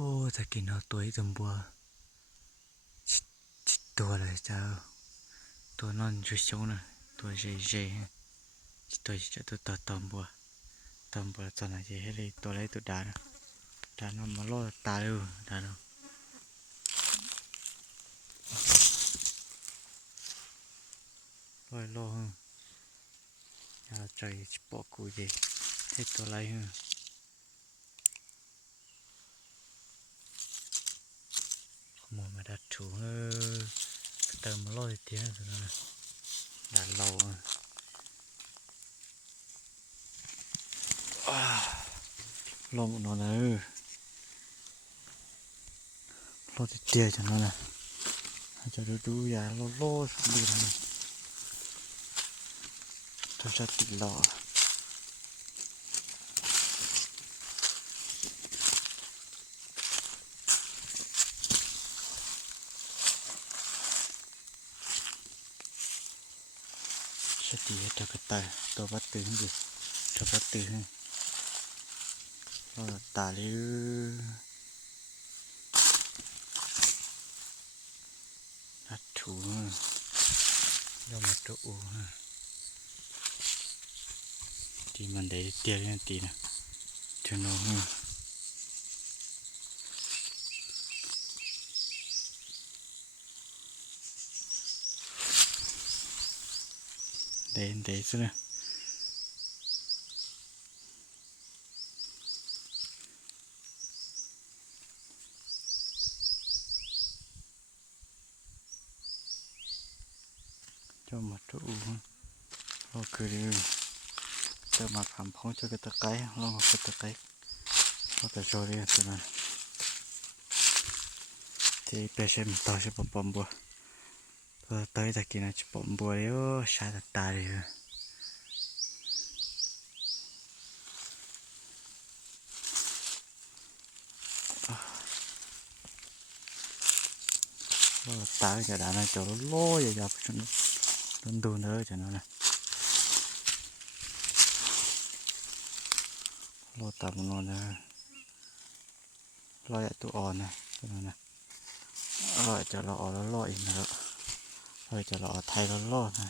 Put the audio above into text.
ô thật kỳ nó tuổi tầm bùaตัวเลยเจ้าตัวนอนอยู่ชงนะตัวเย่ตัวจะตัวตอมบัวตอนไหนจะให้เลยตัวไรตัวดานดานมันมาล่อตาเลยดานล่ออย่าใจปอกกูดิให้ตัวไรขโมยมาดัดถูเติมมาล่อเตี้ยสุดนะดัดเราลงนอนโลติเตียจังเลยนะจะดูอย่าโลดูนะตัวจะติดหล่อสติตัวกระต่ายตัวบัดตื่นดิตัวบัดตื่นตาเลยนัดถูย่อมมาตัวอูที่มันได้เตี้ยกันตีนะเจ้าน้องเดซนะเจ้ามาตัวอูเราคือจะมาขำพ้องเจ้ากระตะไคร้ลองกระตะไคร้เราจะโชว์เรียนตัวนั้นที่เปเชมต่อชิบปอมบัวตัวเตยตะกี้นะชิบปอมบัวเยอะชาตาเลยตาจะด่าในจอโล่ยาๆจนดูเนื้อจะนั่นนะโล่ตามันนอนนะลอยตัวอ่อนนะตัวนั้นนะลอยจะรอแล้วลอยอีกนะลอยจะรอไทยแล้วลอยนะ